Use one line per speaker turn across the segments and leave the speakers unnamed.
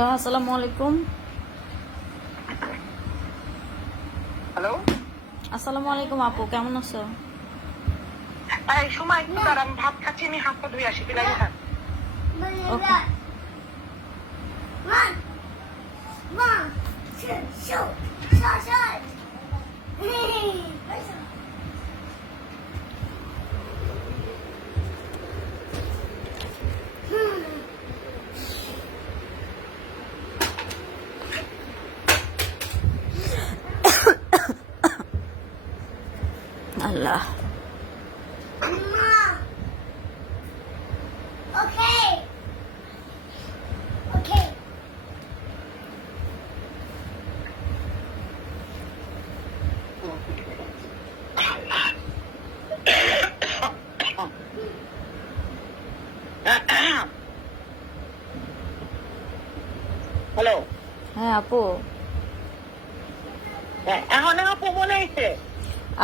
Hello আসসালামু আলাইকুম।
Hello?
আসসালামু আলাইকুম আপু কেমন আছো?
এই সময় দাঁড়ান ভাত খাচ্ছি আমি হাত পা ধুয়ে আসি বিলাই
ওকে। আপু?
এখন আপু মনে হয়েছে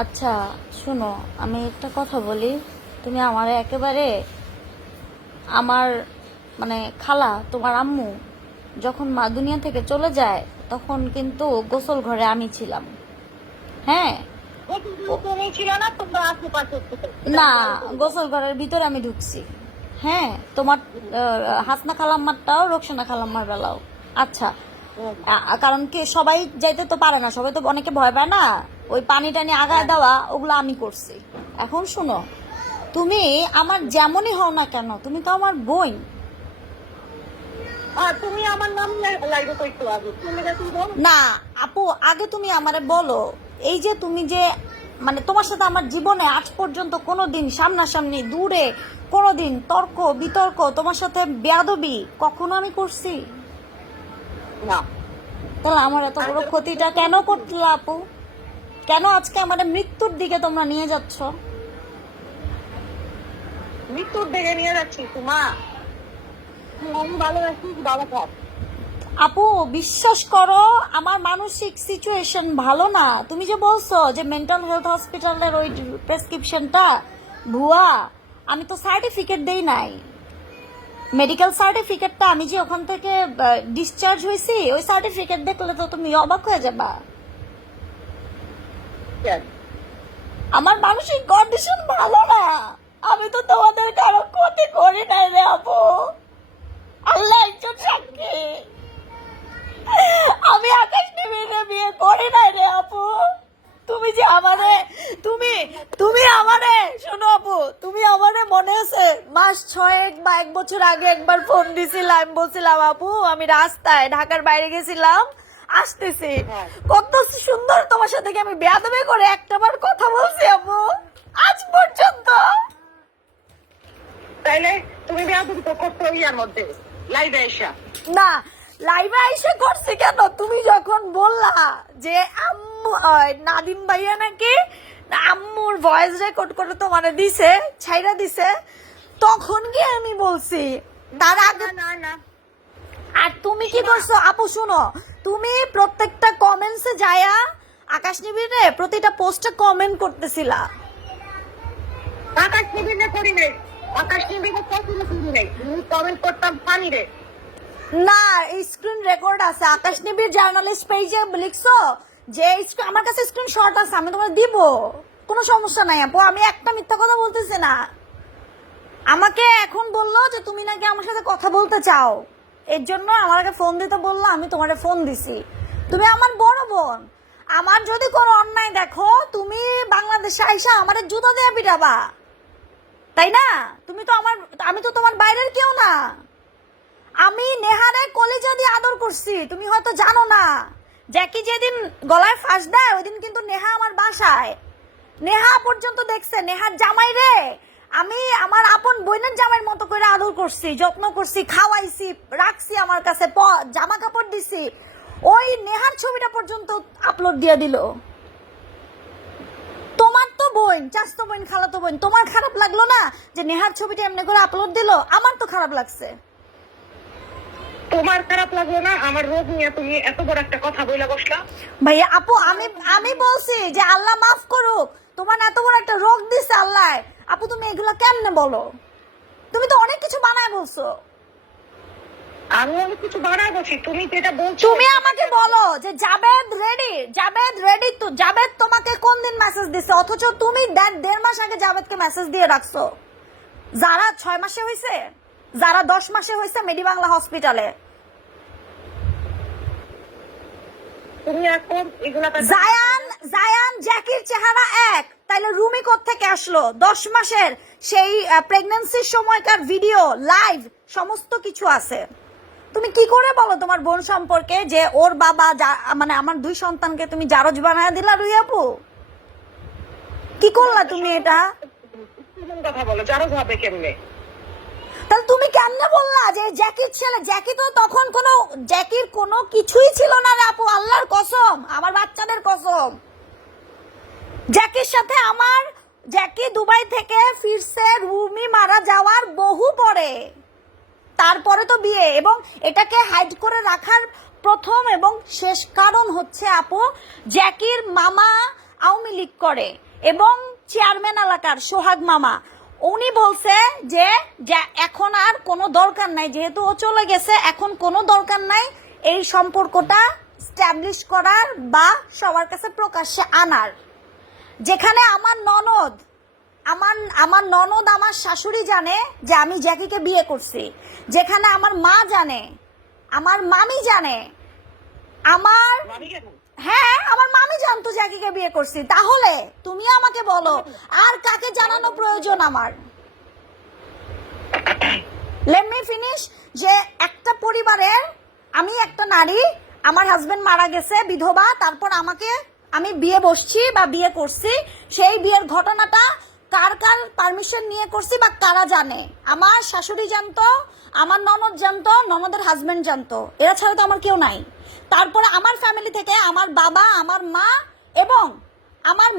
আচ্ছা শোনো আমি একটা কথা বলি। তুমি আমার একেবারে আমার মানে খালা তোমার আম্মু যখন মা দুনিয়া থেকে চলে যায় তখন কিন্তু গোসল ঘরে আমি ছিলাম। হ্যাঁ?
না
গোসল ঘরের ভিতরে আমি ঢুকছি। হ্যাঁ তোমার হাসনা খালাম্মারটাও রোকসানা খালাম্মার বেলাও। আচ্ছা কারণ কি সবাই যাইতে তো পারে না সবাই তো অনেকে ভয় পায় না? ওই পানি টানি আগায় দেওয়া ওগুলো আমি করছি। এখন শুনো তুমি আমার যেমনই হও না কেন তুমি তো আমার বোন।
তুমি আমার নাম লাইভে কইছো আগে?
না আপু আগে তুমি আমারে বলো এই যে তুমি যে মানে তোমার সাথে আমার জীবনে আজ পর্যন্ত কোনোদিন সামনাসামনি দূরে কোনোদিন তর্ক বিতর্ক তোমার সাথে বেয়াদবি কখনো আমি করছি?
না।
তাহলে আমার এত বড় ক্ষতিটা কেন করছিল আপু? কেন আজকে আমার মৃত্যুর দিকে তোমরা নিয়ে যাচ্ছ?
মৃত্যুর দিকে নিয়ে যাচ্ছি তোমা আমি থাক
আপু বিশ্বাস করো আমার মানসিক সিচুয়েশন ভালো না। তুমি যে বলছো যে মেন্টাল হেলথ হসপিটালের ওই প্রেসক্রিপশনটা ভুয়া আমি তো সার্টিফিকেট দেই নাই। মেডিকেল সার্টিফিকেটটা আমি যে ওখান থেকে ডিসচার্জ হয়েছি ওই সার্টিফিকেট দেখলে তো তুমি অবাক হয়ে যাবা। আমার মানসিক কন্ডিশন ভালো না। আমি তো তোমাদের কারও ক্ষতি করি নাই রে আপু। আল্লাহ একজন সাক্ষী। আমি আকাশ টিভিকে বিয়ে করি নাই রে আপু। তুমি যে আমারে তুমি তুমি আমারে শোনো আপু তুমি আমারে মনে আছে? মাস ছয়েক বা এক বছর আগে একবার ফোন দিছিলাম আমি বলছিলাম আপু আমি রাস্তায় ঢাকার বাইরে গেছিলাম আসতেছি।
হ্যাঁ।
কত সুন্দর তোমার সাথে কি আমি বেয়াদবি করে একটাবার কথা বলছি আপু? আজ পর্যন্ত।
তাইলে তুমি বিয়াদবি তো করছ ইয়ার মধ্যে লাইভে এসা
না লাইভে এসে করছি কেন? তুমি যখন বললা যে আম্মু নাদিম ভাইয়া নাকি? আম্মুর ভয়েস রেকর্ড করে তোমার দিছে ছাইরা দিছে। তখন কি আমি বলছি? তার আগে
না না
আর তুমি কি করছ? আপু শুনো। তুমি প্রত্যেকটা কমেন্টসে যায়া আকাশ নিবিড়ে প্রতিটা পোস্টে কমেন্ট করতেছিলা।
আকাশ টিভিতে করি নাই। আকাশ টিভিতে কখনো করি নাই। কমেন্ট করতাম পানি রে।
না স্ক্রিন রেকর্ড আছে। আকাশ নিবিড় জার্নালিস্ট পেজে লিখছো? যে আমার কাছে স্ক্রিন শট আছে, আমি তোমার দিব। কোনো সমস্যা নাই, আপু। আমি একটা মিথ্যা কথা বলতেছি না। আমাকে এখন বলল যে তুমি নাকি আমার সাথে কথা বলতে চাও। এর জন্য আগে ফোন দিতে বলল, আমি তোমারে ফোন দিছি। তুমি আমার বড় বোন। আমার যদি কোনো অন্যায় দেখো, তুমি বাংলাদেশে আইসা আমার জুতা দেয়া পিটাবা। তাই না? তুমি তো আমার আমি তো তোমার বাইরের কেউ না। আমি নেহারে কলিজা দিয়ে আদর করছি, তুমি হয়তো জানো না। জ্যাকি যেদিন গলায় ফাঁস দেয়, ওই দিন কিন্তু নেহা আমার বাসায়। নেহা পর্যন্ত দেখছে, নেহার জামাই রে, আমি আমার আপন বোনের জামাইয়ের মতো করে আদর করছি, যত্ন করছি, খাওয়াইছি, রাখছি আমার কাছে জামা কাপড় দিছি। ওই নেহার ছবিটা পর্যন্ত আপলোড দিয়ে দিল। তোমার তো বোন, চাস্তো বোন, খালাতো বোন, তোমার খারাপ লাগল না যে নেহার ছবিটা এমনি করে আপলোড দিল? আমার তো খারাপ লাগছে।
তোমার খারাপ লাগল না? আমার রোগ নিয়ে তুমি এত বড় একটা কথা বইলা বসলা।
ভাইয়া আপু আমি আমি বলছি যে আল্লাহ মাফ করুক। তোমার এত বড় একটা রোগ দিছে আল্লাহ। আপু তুমি এগুলো কেমনে বলো? তুমি তো অনেক কিছু বানায় বলছো।
আমি অনেক কিছু বানায় বলছি। তুমি যেটা বলছো
তুমি আমাকে বলো যে জাবেদ রেডি জাবেদ রেডি তো জাবেদ তোমাকে কোন দিন মেসেজ দিছে? অথচ তুমি দেড় মাস আগে জাবেদকে মেসেজ দিয়ে রাখছো। যারা ছয় মাসে হয়েছে যারা দশ মাসে হয়েছে মেডি বাংলা হসপিটালে
তুমি এখন এগুলা
জায়ান জায়ান জ্যাকির চেহারা এক। তাইলে রুমি থেকে আসলো? দশ মাসের সেই প্রেগন্যান্সির সময়কার ভিডিও লাইভ সমস্ত কিছু আছে। তুমি কি করে বলো তোমার বোন সম্পর্কে যে ওর বাবা মানে আমার দুই সন্তানকে তুমি জারজ বানায় দিলা রুই আপু? কি করলা তুমি এটা?
কথা বলো? যারা ভাবে কেমনে?
তাহলে তুমি কেমনে বললা যে জ্যাকির ছেলে? জ্যাকি তো তখন কোনো, জ্যাকির কোনো কিছুই ছিল না রে আপু, আল্লাহর কসম, আমার বাচ্চাদের কসম। জ্যাকির সাথে আমার, জ্যাকি দুবাই থেকে ফিরছে, রুমি মারা যাওয়ার বহু পরে। তারপরে তো বিয়ে, এবং এটাকে হাইড করে রাখার প্রথম এবং শেষ কারণ হচ্ছে আপু, জ্যাকির মামা আওয়ামী লীগ করে, এবং চেয়ারম্যান এলাকার সোহাগ মামা। উনি বলছে যে এখন আর কোনো দরকার নাই যেহেতু ও চলে গেছে এখন কোনো দরকার নাই এই সম্পর্কটা স্ট্যাবলিশ করার বা সবার কাছে প্রকাশ্যে আনার। যেখানে আমার ননদ আমার আমার ননদ আমার শাশুড়ি জানে যে আমি জ্যাকিকে বিয়ে করছি। যেখানে আমার মা জানে আমার মামি জানে আমার হ্যাঁ জানতো জ্যাকিকে বিয়ে করছি। তাহলে তুমি আমাকে বলো, আর কাকে জানানো প্রয়োজন আমার? লেট মি ফিনিশ যে একটা পরিবারের আমি একটা নারী, আমার হাজবেন্ড মারা গেছে, বিধবা, তারপর আমাকে আমি বিয়ে বসছি বা বিয়ে করছি, সেই বিয়ের ঘটনাটা কার কার পারমিশন নিয়ে করছি বা কারা জানে? আমার শাশুড়ি জানতো, আমার ননদ জানতো, ননদের হাজবেন্ড জানতো। এরা ছাড়া তো আমার কেউ নাই। তারপরে আমার ফ্যামিলি থেকে আমার বাবা, আমার মা এবং আমার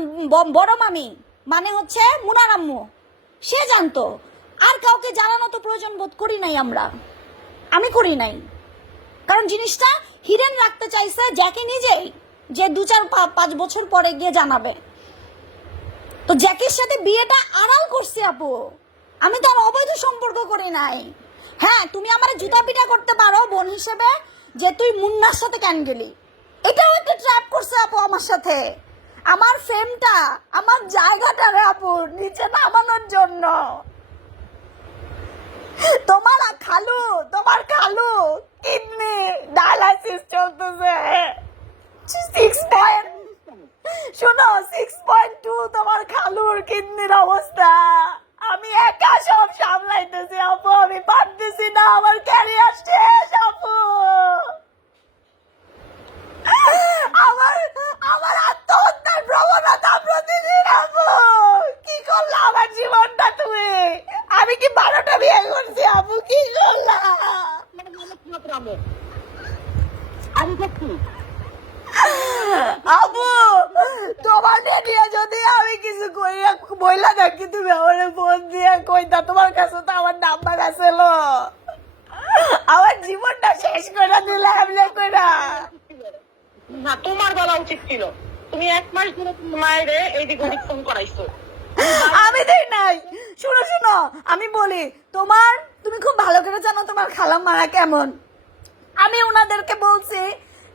বড় মামি মানে হচ্ছে মুনার আম্মু, সে জানতো। আর কাউকে জানানো তো প্রয়োজন বোধ করি নাই আমরা। আমি করি নাই। কারণ জিনিসটা হিরেন রাখতে চাইছে জ্যাকি নিজেই, যে দু চার পাঁচ বছর পরে গিয়ে জানাবে। তো জ্যাকির সাথে বিয়েটা আড়াল করছি আপু। আমি তো আর অবৈধ সম্পর্ক করি নাই। হ্যাঁ তুমি আমার জুতা পিটা করতে পারো বোন হিসেবে যে তুই মুন্নার সাথে কেন গেলি? এটাও একটা ট্র্যাপ করছে আপু আমার সাথে। আমার ফ্রেমটা আমার জায়গাটা রে আপু, নিচে নামানোর জন্য। তোমার খালু তোমার খালু, কিডনি ডায়ালাইসিস চলতেছে। সিক্স পয়েন্ট শোনো সিক্স পয়েন্ট টু তোমার খালুর কিডনির অবস্থা আমি একা সব সামলাইতেছি আপু আমি পারতেছি না আমার ক্যারিয়ার শেষ আপু আমার আমার আত্মহত্যার প্রবণতা প্রতিদিন আপু কি করলা আমার জীবনটা তুমি আমি কি বারোটা বিয়ে করছি আপু কি করলা
আমি দেখছি
আপু তোমার নিয়ে যদি আমি কিছু কইয়া বইলা থাকি তুমি আমার ফোন দিয়ে কইতা তোমার কাছে তো আমার নাম্বার আছে লো আমার জীবনটা শেষ করে দিলে এমনি কইরা
না তোমার বলা উচিত ছিল তুমি এক মাস ধরে তোমার
আমি দেই নাই। শুনো শুনো, আমি বলি, তোমার, তুমি খুব ভালো করে জানো তোমার খালাম্মারা কেমন। আমি ওনাদেরকে বলছি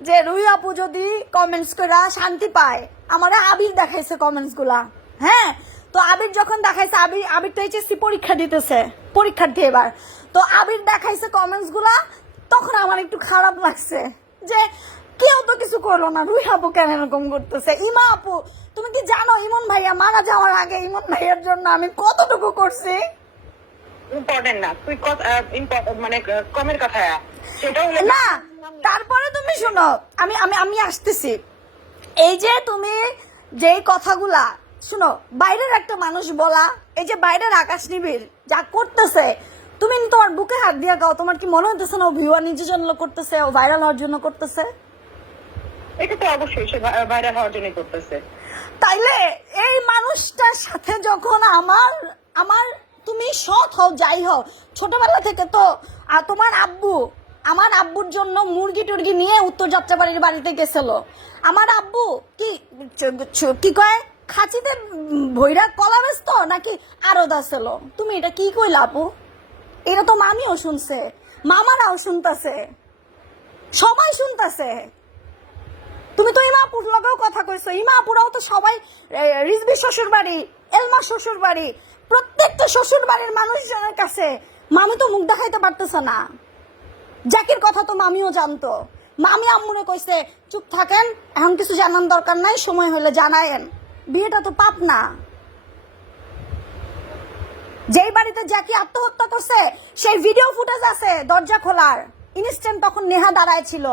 যে, রুই আপু যদি কমেন্টস করা শান্তি পায়, আমার আবির দেখাইছে কমেন্টসগুলা। হ্যাঁ? তো আবির যখন দেখাইছে, আবির আবির তো এইচএসসি পরীক্ষা দিতেছে পরীক্ষার্থী এবার। তো আবির দেখাইছে কমেন্টসগুলা, তখন আমার একটু খারাপ লাগছে যে কেউ তো কিছু করল না। রুই আপু কেন এরকম করতেছে? ইমা আপু তুমি কি জানো ইমন ভাইয়া মারা যাওয়ার আগে ইমন ভাইয়ার জন্য আমি কতটুকু করছি?
ইম্পর্টেন্ট না। তুই মানে কমের কথা। আয়।
না তারপরে তুমি শোনো। আমি আমি আমি আসতেছি। এই যে তুমি যেই কথাগুলা শুনো বাইরের একটা মানুষ বলা এই যে বাইরের আকাশ নিবিড় যা করতেছে তুমি তোমার বুকে হাত দিয়ে গাও তোমার কি মনে হইতেছে না ও ভিউয়ার নিজের জন্য করতেছে ও ভাইরাল হওয়ার জন্য করতেছে?
এটা তো অবশ্যই, সে ভাইরাল হওয়ার করতেছে।
তাইলে এই মানুষটার সাথে যখন আমার আমার তুমি সৎ হও, যাই হও, ছোটবেলা থেকে তো তোমার আব্বু, আমার আব্বুর জন্য মুরগি টুরগি নিয়ে উত্তর যাত্রাবাড়ির বাড়িতে গেছিল। আমার আব্বু কি কি কয়? খাঁচিতে ভৈরা কলা ব্যস্ত নাকি আরও দাসেল তুমি এটা কি কইলা আপু? এটা তো মামিও শুনছে, মামারাও শুনতেছে, সবাই শুনতেছে। তুমি তো ইমাপুর লগেও কথা কইছো। ইমাপুরাও তো সবাই রিজবি শ্বশুর বাড়ি, এলমা শ্বশুর বাড়ি, প্রত্যেকটা শ্বশুর বাড়ির মানুষজনের কাছে মামি তো মুখ দেখাইতে পারতেছে না। জ্যাকির কথা তো মামিও জানতো। মামি আম্মুরে কইছে, চুপ থাকেন, এখন কিছু জানার দরকার নাই, সময় হলে জানায়েন। বিয়েটা তো পাপ না। যেই বাড়িতে জ্যাকি আত্মহত্যা করছে, সেই ভিডিও ফুটেজ আছে দরজা খোলার। ইনস্ট্যান্ট তখন নেহা দাঁড়ায় ছিল।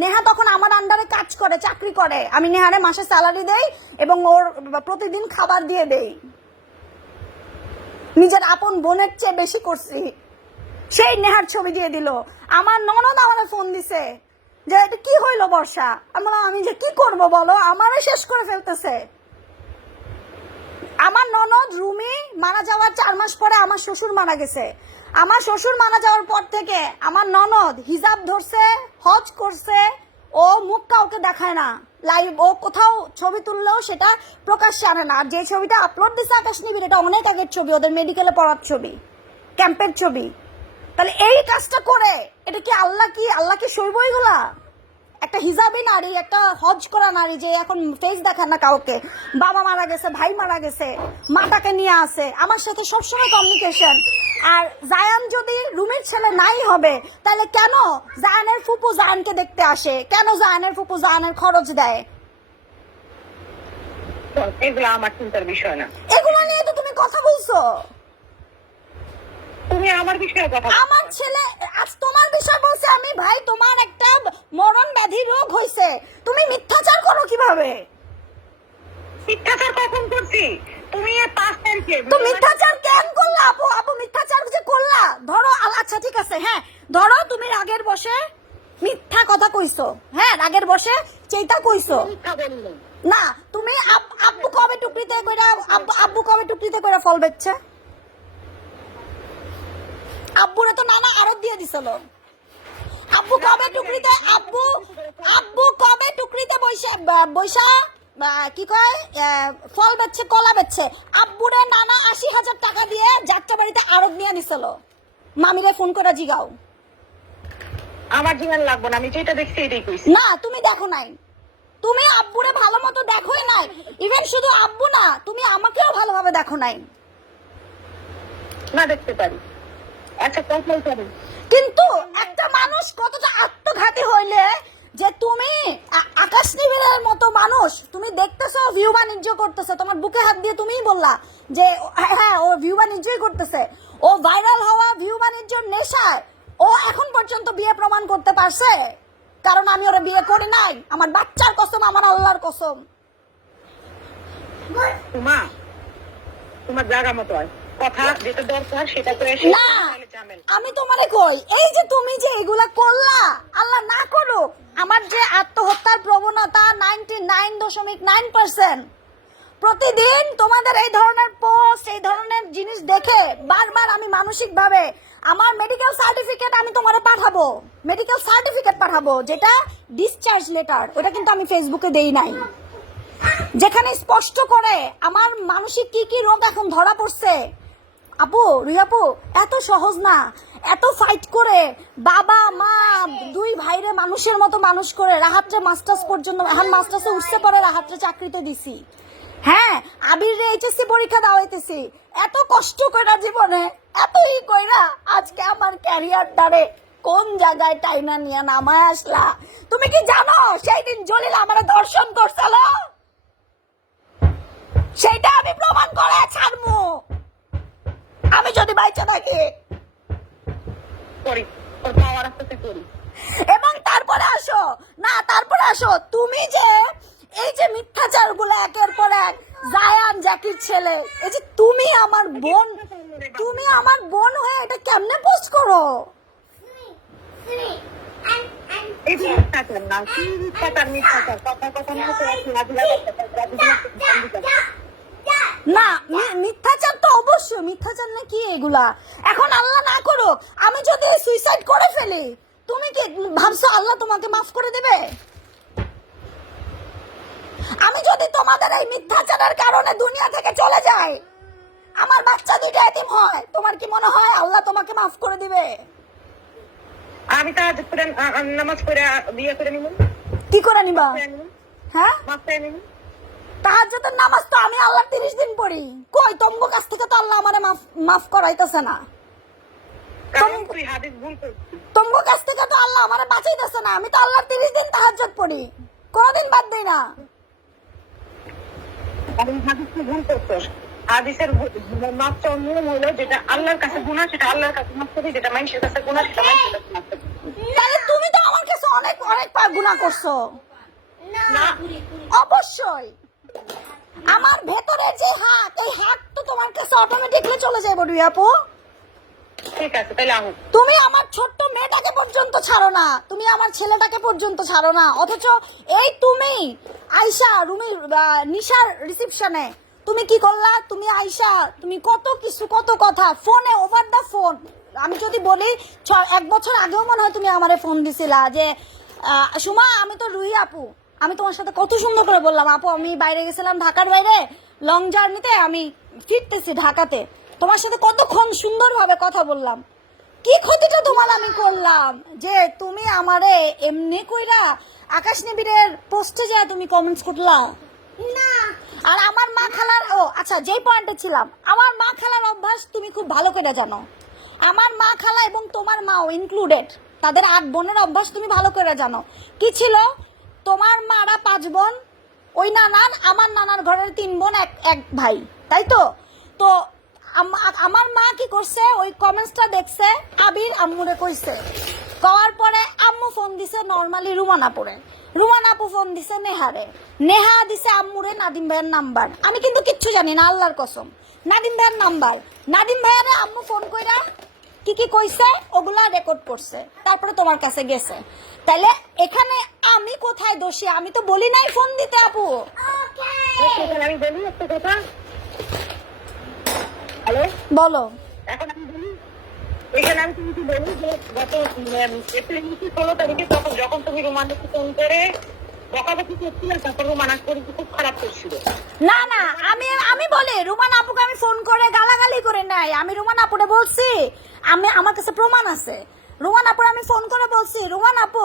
নেহা তখন আমার আন্ডারে কাজ করে, চাকরি করে। আমি নেহারে মাসে স্যালারি দেই এবং ওর প্রতিদিন খাবার দিয়ে দেই। নিজের আপন বোনের চেয়ে বেশি করছি। সেই নেহার ছবি দিয়ে দিল। আমার ননদ আমার ফোন দিছে যে, এটা কি হইল বর্ষা? আমি আমি যে কি করব বলো? আমারে শেষ করে ফেলতেছে। আমার ননদ রুমি মারা যাওয়ার চার মাস পরে আমার শ্বশুর মারা গেছে। আমার শ্বশুর মারা যাওয়ার পর থেকে আমার ননদ হিজাব ধরছে, হজ করছে, ও মুখ কাউকে দেখায় না। লাইভ ও কোথাও ছবি তুললেও সেটা প্রকাশ আনে না। যে ছবিটা আপলোড দিছে আকাশ নিবির এটা অনেক আগের ছবি, ওদের মেডিকেলে পড়ার ছবি ক্যাম্পের ছবি। তাহলে এই কাজটা করে, এটা কি আল্লাহ কি আল্লাহ কি সইব এগুলা? একটা হিজাবি নারী একটা হজ করা নারী যে এখন ফেস দেখায় না কাউকে। বাবা মারা গেছে ভাই মারা গেছে মাটাকে নিয়ে আসে। আমার সাথে সবসময় কমিউনিকেশন আর জায়ান যদি রুমের ছেলে নাই হবে তাহলে কেন জায়ানের ফুপু জায়ানকে দেখতে আসে? কেন জায়ানের ফুপু জায়ানের খরচ দেয়?
এগুলো আমার চিন্তার বিষয় না।
এগুলো নিয়ে তো তুমি কথা বলছো।
তুমি আমার বিষয়ে কথা
আমার ছেলে আজ তোমার বিষয় বলছে আমি ভাই তোমার একটা মরণ ব্যাধি রোগ হয়েছে তুমি মিথ্যাচার করো কীভাবে?
মিথ্যাচার কখন করছি? তুমি পাঁচ তারিখে
তো মিথ্যাচার কেন করলা আপু? আপু মিথ্যাচার যে করলা? ধরো আচ্ছা ঠিক আছে হ্যাঁ। ধরো তুমি রাগের বসে মিথ্যা কথা কইছো। হ্যাঁ রাগের বসে চেইতা কইছো। না তুমি আব্বু কবে টুকরিতে কইরা আব্বু আব্বু কবে টুকরিতে কইরা ফল বেচছে? আব্বুরে তো নানা আরত দিয়ে দিছিল। আব্বু কবে টুকরিতে আব্বু আব্বু কবে টুকরিতে বইসা ব- বইসা বা, কি কয় ফল বেচছে কলা বেচছে আব্বুরে নানা আশি হাজার টাকা দিয়ে যাত্রা বাড়িতে আরত নিয়ে দিছিল মামিরে ফোন করে জিগাও।
আমার জীবন লাগবো না আমি যেটা দেখছি এটাই কইছি।
না তুমি দেখো নাই। তুমি আব্বুরে ভালো মতো দেখোই নাই। ইভেন শুধু আব্বু না তুমি আমাকেও ভালোভাবে দেখো নাই।
না দেখতে পারি।
কিন্তু একটা মানুষ কতটা আত্মঘাতী হইলে যে তুমি আকাশ নিবিড়ের মতো মানুষ তুমি দেখতেছো ভিউ বাণিজ্য করতেছে তোমার বুকে হাত দিয়ে তুমিই বললা যে হ্যাঁ, হ্যাঁ ও ভিউ বাণিজ্যই করতেছে। ও ভাইরাল হওয়া ভিউ বাণিজ্যর নেশায় ও এখন পর্যন্ত বিয়ে প্রমাণ করতে পারছে? কারণ আমি ওরা বিয়ে করি নাই আমার বাচ্চার কসম আমার আল্লাহর কসম।
তোমা তোমার জায়গা মতো হয়। কথা যেটা দরকার সেটা করে
না আমি তোমারে কই? এই যে তুমি যে এগুলা করলা আল্লাহ না করুক আমার যে আত্মহত্যার প্রবণতা নাইনটি নাইন দশমিক নাইন পার্সেন্ট প্রতিদিন তোমাদের এই ধরনের পোস্ট এই ধরনের জিনিস দেখে বারবার আমি মানসিক ভাবে আমার মেডিকেল সার্টিফিকেট আমি তোমারে পাঠাবো। মেডিকেল সার্টিফিকেট পাঠাবো যেটা ডিসচার্জ লেটার ওটা কিন্তু আমি ফেসবুকে দেই নাই। যেখানে স্পষ্ট করে আমার মানসিক কি কি রোগ এখন ধরা পড়ছে আপু রিয়াপু এত সহজ না। এত ফাইট করে বাবা, মা, দুই ভাইরে মানুষের মতো মানুষ করে রাহাত্রে মাস্টার্স পর্যন্ত, এখন মাস্টার্সে উঠতে পরে রাহাত্রে চাকরিতে দিছি। হ্যাঁ আবির রে এইচএসসি পরীক্ষা দাওয়াইতেছি এত কষ্ট কইরা জীবনে এতই কইরা আজকে আমার ক্যারিয়ার দ্বারে কোন জায়গায় টাইনা নিয়ে নামায় আসলা? তুমি কি জানো, সেই দিন জলিল আমার দর্শন করছিল? সেইটা আমি প্রমাণ করে ছাড়মু। আমি যদি বাইচা থাকি। এবং তারপরে আসো। না তারপরে আসো। তুমি যে এই যে মিথ্যাচারগুলো একের পর এক জায়ান জাকির ছেলে এই যে তুমি আমার বোন তুমি আমার বোন হয়ে এটা কেমনে পোস্ট করো?
মিথ্যাচার না মিথ্যাচার কথা কথা না
না মিথ্যাচার তো অবশ্যই মিথ্যাচার না কি এগুলা? এখন আল্লাহ না করো আমি যদি সুইসাইড করে ফেলি তুমি কি ভাবছ আল্লাহ তোমাকে মাফ করে দেবে? আমি যদি তোমাদের এই মিথ্যাচারের কারণে দুনিয়া থেকে চলে যাই আমার বাচ্চা দুইটা এতিম হয় তোমার কি মনে হয় আল্লাহ তোমাকে মাফ করে দিবে?
আমি তা নামাজ পড়ে বিয়ে করে নিব।
কি করে নিবা? হ্যাঁ?
মাস্টার নিব।
নামাজ তো আমি আল্লাহ তিরিশ দিন পড়ি কই তম্বু কাছ থেকে তো আল্লাহ আমারে মাফ মাফ করাইতেছে না তম্বু কাছ থেকে তো আল্লাহ আমারে বাঁচাইতেছে না আমি তো আল্লাহ তিরিশ দিন পড়ি কোনোদিন বাদ দেই না
হাদিসের মাত্র নিয়ম হলো যেটা আল্লাহর কাছে গুণা সেটা আল্লাহর কাছে মাফ যেটা মানুষের কাছে গুণা সেটা মানুষের কাছে মাফ করবি
তাহলে তুমি তো আমার কাছে অনেক অনেক গুণা করছ
No.
অবশ্যই আমার ভেতরের যে হাত ওই হাত তো তোমার কাছে অটোমেটিকলি চলে যাবে আপু।
ঠিক আছে তাহলে আহ।
তুমি আমার ছোট্ট মেয়েটাকে পর্যন্ত ছাড়ো না। তুমি আমার ছেলেটাকে পর্যন্ত ছাড়ো না। অথচ এই তুমি আয়শা রুমি নিশার রিসেপশনে তুমি কি করলা? তুমি আয়শা তুমি কত কিছু কত কথা। ফোনে ওভার দ্য ফোন আমি যদি বলি ছ- এক বছর আগেও মনে হয় তুমি আমারে ফোন দিছিলা যে সুমা আমি তো রুই আপু। আমি তোমার সাথে কত সুন্দর করে বললাম আপু আমি বাইরে গেছিলাম ঢাকার বাইরে লং জার্নিতে আমি ফিরতেছি ঢাকাতে। তোমার সাথে কতক্ষণ সুন্দরভাবে কথা বললাম। কি ক্ষতিটা তোমার আমি করলাম? যে তুমি আমারে এমনি কইরা আকাশ নিবিড়ের পোস্টে যায় তুমি কমেন্টস করলা।
না।
আর আমার মা খালার ও আচ্ছা যেই পয়েন্টে ছিলাম আমার মা খালার অভ্যাস তুমি খুব ভালো করে জানো। আমার মা খালা এবং তোমার মাও ইনক্লুডেড তাদের আট বোনের অভ্যাস তুমি ভালো করে জানো। কি ছিল? তোমার মারা পাঁচ বোন, ওই নানার, আমার নানার ঘরের তিন বোন, এক এক ভাই, তাই তো? তো আম- আমার মা কি করছে? ওই কমেন্টসটা দেখছে, আবির আম্মুরে কইছে। কওয়ার পরে আম্মু ফোন দিছে নর্মালি রুমানাপুরে রুমানাপু ফোন দিছে নেহারে। নেহা দিছে আম্মুরে নাদিম ভাইয়ের নাম্বার। আমি কিন্তু কিচ্ছু জানি না, আল্লাহর কসম। নাদিম ভাইয়ের নাম্বার। নাদিম ভাইয়ারে আম্মু ফোন কইরা কি কি কইছে, ওগুলা রেকর্ড করছে। তারপরে তোমার কাছে গেছে। তাইলে এখানে আমি কোথায় দোষী? আমি তো বলি নাই ফোন দিতে আপু।
আমি বলি একটা কথা। হ্যালো
বলো।
এখন আমি বলি এখানে আমি তুমি বলি যে গত এপ্রিল মাসের ষোলো তারিখে তখন যখন তুমি রোমানকে ফোন করে বকাবকি করছিলে তারপর রোমান পরিস্থিতি খুব খারাপ করছিল।
না না আমি আমি বলি রুমান আপুকে আমি ফোন করে গালাগালি করে নাই। আমি রুমান আপুরে বলছি আমি আমার কাছে প্রমাণ আছে। রুমান আপুর আমি ফোন করে বলছি রুমান আপু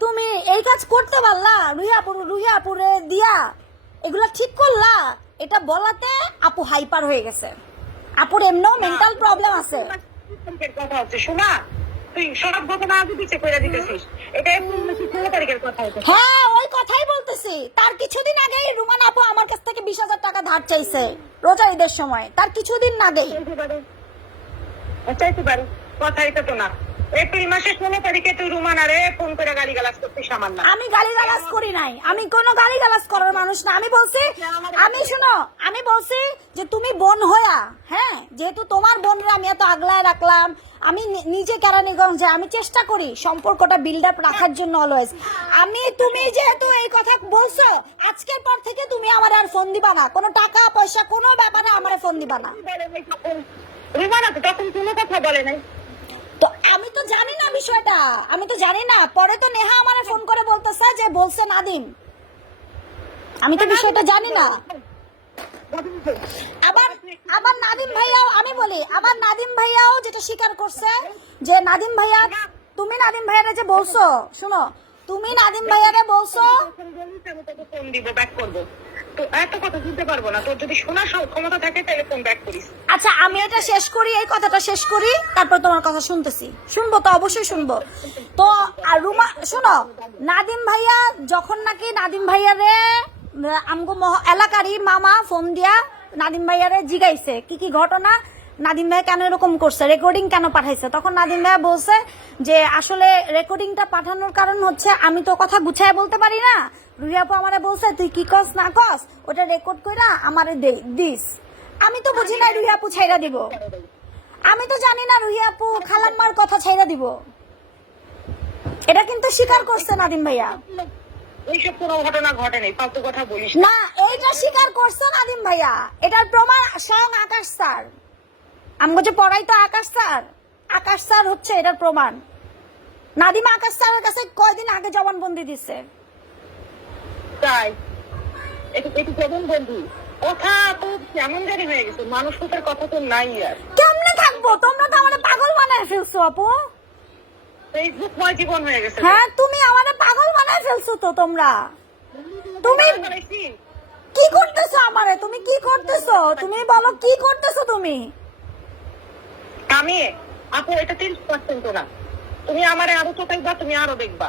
তুমি এই কাজ করতে পারলা? রুহি আপু রুহি আপুরে দিয়া এগুলা ঠিক করলা? এটা বলাতে আপু হাইপার হয়ে গেছে। আপুর এমনিও মেন্টাল প্রবলেম আছে।
কথা হচ্ছে শোনা? তুই সব ঘটনা আগে পিছিয়ে করে দিতেছিস। এটা ষোলো তারিখের কথা
হ্যাঁ ওই কথাই বলতেছি। তার কিছুদিন আগেই রুমান আপু আমার কাছ থেকে বিশ হাজার টাকা ধার চাইছে রোজা ঈদের সময়। তার কিছুদিন আগেই।
চাইতে পারে চাইতে পারে কথা এটা তো না এপ্রিল মাসের ষোলো তারিখে তুই রুমান ফোন করে গালি গালাজ আমার না
আমি গালি গালাজ করি নাই। আমি কোনো গালি গালাজ করার মানুষ না। আমি বলছি আমি শুনো আমি বলছি যে তুমি বোন হইয়া হ্যাঁ যেহেতু তোমার বোনরা আমি এত আগলায় রাখলাম আমি নিজে কেরানীগঞ্জে আমি চেষ্টা করি সম্পর্কটা বিল্ড আপ রাখার জন্য অলওয়েজ আমি তুমি যেহেতু এই কথা বলছো আজকের পর থেকে তুমি আমার আর ফোন দিবা না। কোনো টাকা পয়সা কোনো ব্যাপারে আমার ফোন দিবা না।
নাই তখন তখন কোনো কথা বলে নাই।
তো আমি তো জানি না বিষয়টা। আমি তো জানি না। পরে তো নেহা আমার ফোন করে বলতেছে যে বলছে নাদিম। আমি তো বিষয়টা জানি না। আবার আবার নাদিম ভাইয়াও আমি বলি আবার নাদিম ভাইয়াও যেটা স্বীকার করছে যে নাদিম ভাইয়া তুমি নাদিম ভাইয়ারে যে বলছো শুনো তুমি নাদিম ভাইয়ারে বলছো?
ফোন দিব ব্যাক করব তো এত কথা পারব না তোর যদি শোনার ক্ষমতা থাকে তাহলে ফোন ব্যাক করিস
আচ্ছা আমি এটা শেষ করি, এই কথাটা শেষ করি, তারপর তোমার কথা শুনতেছি। শুনব তো, অবশ্যই শুনব। তো, আর রুমা, শোনো, নাদিম ভাইয়া যখন নাকি নাদিম ভাইয়ারে আমগো এলাকারই মামা ফোন দিয়া নাদিম ভাইয়ারে জিগাইছে, কি কি ঘটনা? নাদিম ভাই কেন এরকম করছে? রেকর্ডিং কেন পাঠাইছে? তখন নাদিম ভাইয়া বলছে যে আসলে রেকর্ডিংটা পাঠানোর কারণ হচ্ছে আমি তো কথা গুছায় বলতে পারি না। রুহি আপু আমারে বলছে তুই কি কস না কস ওটা রেকর্ড কইরা আমারে দে দিস। আমি তো বুঝি না রুহি আপু ছাইরা দিব। আমি তো জানি না রুহি আপু খালাম্মার কথা ছাইরা দিব। এটা কিন্তু স্বীকার করছে নাদিম ভাইয়া।
এইসব কোনো ঘটনা ঘটে নেই ফালতু কথা বলিস না।
না এইটা স্বীকার করছে নাদিম ভাইয়া। এটার প্রমাণ স্বয়ং আকাশ স্যার। আমি যে পড়াই তো আকাশ স্যার। আকাশ স্যার হচ্ছে এটার প্রমাণ। নাদিম আকাশ স্যারের কাছে কয়দিন আগে জবানবন্দি দিচ্ছে
তাই? একটু একটু কেমন বন্ধু কথা তো কেমন জানি হয়ে গেছে কথা তো নাই আর।
কেমনে থাকব? তোমরা তো পাগল বানায় ফেলছো আপু।
জীবন হয়ে গেছে।
হ্যাঁ তুমি আমারে পাগল বানায় ফেলছো তো তোমরা। তুমি কি করতেছো আমারে? তুমি কি করতেছো? তুমি বলো কি করতেছো তুমি?
আমি আপু এটা তিরিশ পার্সেন্ট না। তুমি আমার আরও চোখাইবা তুমি আরও দেখবা।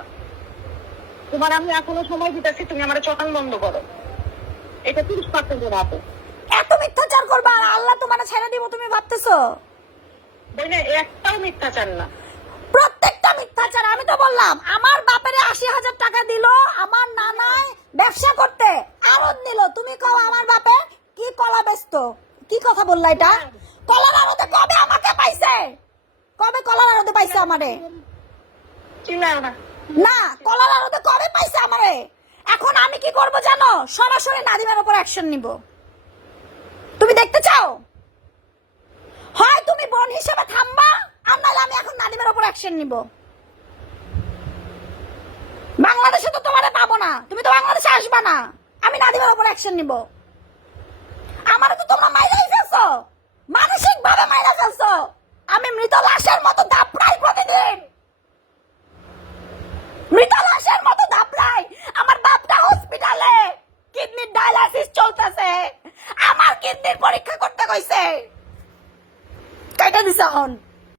তোমার আমি এখনও সময় দিতেছি তুমি আমার চোখান বন্ধ করো। এটা তিরিশ পার্সেন্ট না আপু।
এত মিথ্যাচার করবা আর আল্লাহ তোমার ছেড়ে দিব তুমি ভাবতেছো?
একটাও মিথ্যাচার না।
প্রত্যেকটা মিথ্যাচার আমি তো বললাম আমার বাপেরে আশি হাজার টাকা দিল আমার নানায় ব্যবসা করতে। আড়ত নিল তুমি কও আমার বাপে কি কলা বেচতো? কি কথা বললা এটা? কলার আড়তে কবে আমাকে পাইছে? কবে কলার আড়তে পাইছে আমারে? না, কলার আড়তে কবে পাইছে আমারে? এখন আমি কি করব জানো? সরাসরি নাদিমের উপর অ্যাকশন নিব। তুমি দেখতে চাও? হয় তুমি বোন হিসেবে থামবা, আর নাহলে আমি এখন নাদিমের উপর অ্যাকশন নিব। বাংলাদেশে তো তোমারে পাবো না। তুমি তো বাংলাদেশে আসবা না। আমি নাদিমের উপর অ্যাকশন নিব। আমারে তো তোমরা মাইরাই ফেলছো। মানসিক ভাবে মাইরা ফেলছো। আমি মৃত লাশের মতো দাপড়াই প্রতিদিন। মৃত লাশের মতো দাপড়াই। আমার বাপটা হসপিটালে কিডনির ডায়ালাইসিস চলতেছে। আমার কিডনির পরীক্ষা করতে কইছে। কেটে দিছে এখন।